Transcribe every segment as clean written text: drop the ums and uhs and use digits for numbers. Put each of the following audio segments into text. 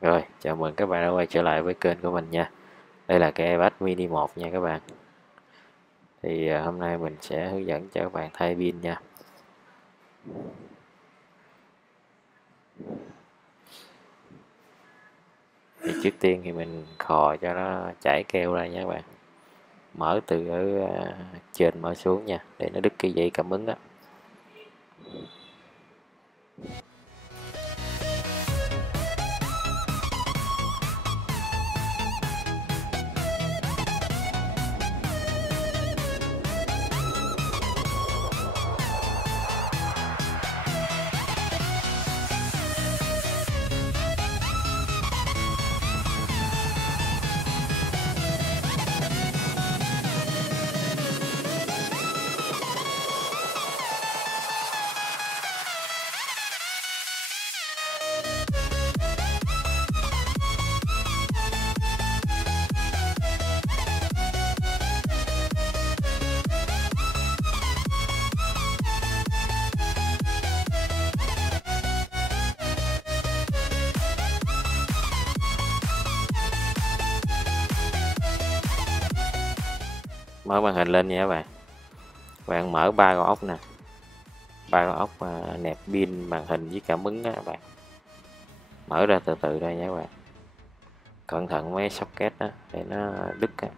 Rồi, chào mừng các bạn đã quay trở lại với kênh của mình nha. Đây là cái iPad mini 1 nha các bạn. Thì hôm nay mình sẽ hướng dẫn cho các bạn thay pin nha. Thì trước tiên thì mình khò cho nó chảy keo ra nha các bạn. Mở từ ở trên mở xuống nha, để nó đứt cái dây cảm ứng đó. Mở màn hình lên nha các bạn. Bạn mở ba con ốc nè. Ba con ốc nẹp pin màn hình với cảm ứng đó các bạn. Mở ra từ từ đây nha các bạn. Cẩn thận mấy socket đó để nó đứt á.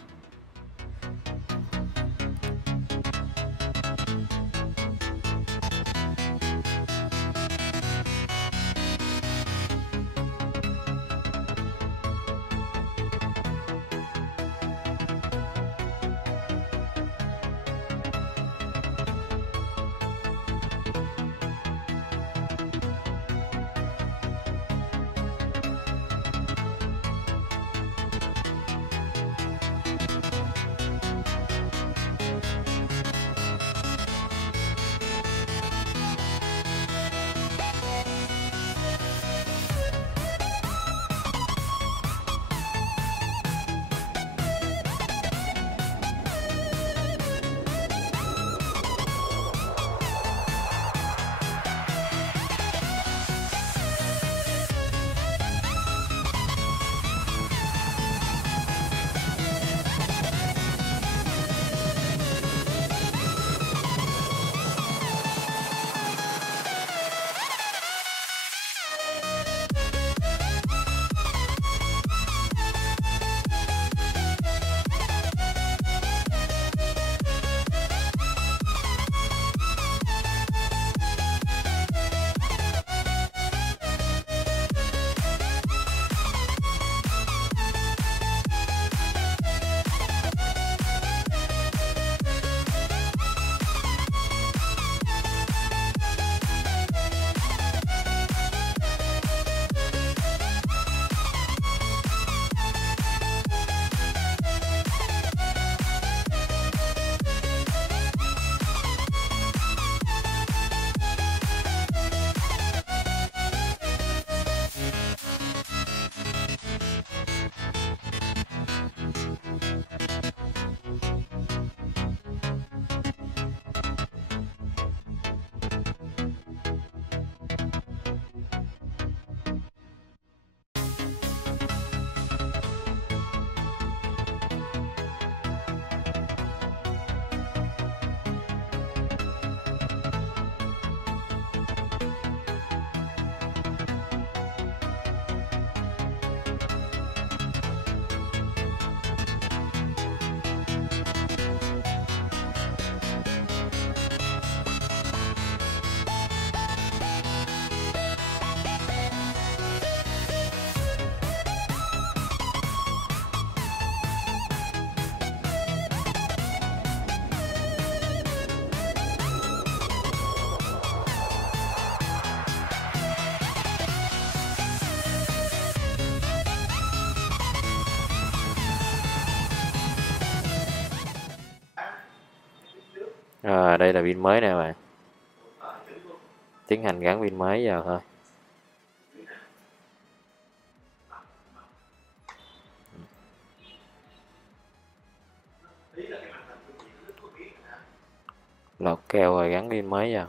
Đây là pin mới nè bạn. Tiến hành gắn pin mới vào thôi. Lọt keo rồi gắn pin mới vào.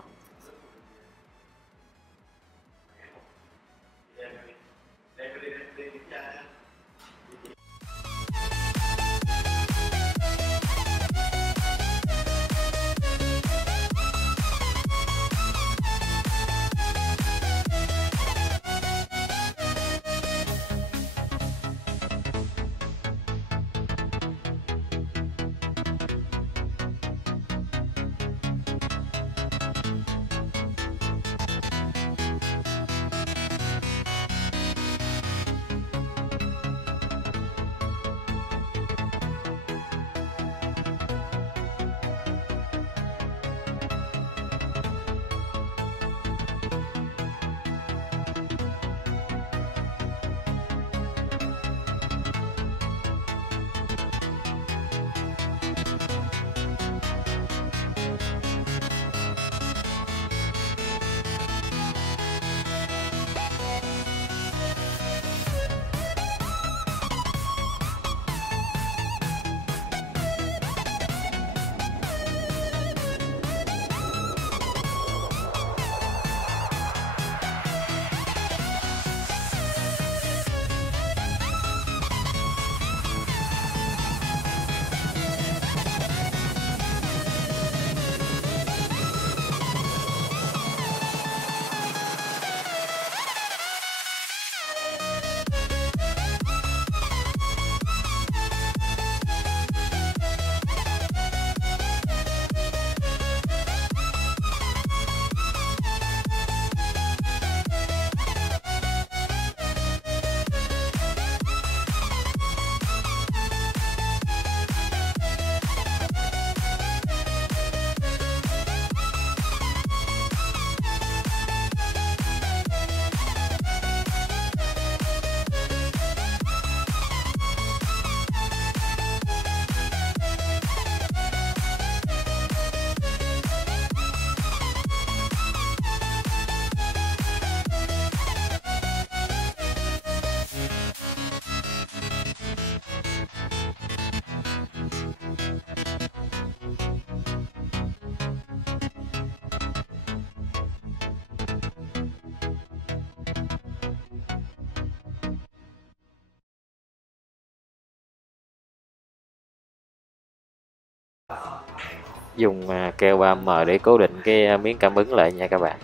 dùng keo 3M để cố định cái miếng cảm ứng lại nha các bạn,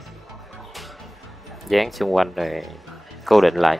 dán xung quanh rồi cố định lại.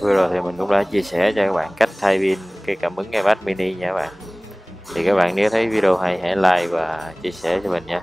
Vừa rồi thì mình cũng đã chia sẻ cho các bạn cách thay pin cái cảm ứng iPad mini nha các bạn. Thì các bạn nếu thấy video hay hãy like và chia sẻ cho mình nha.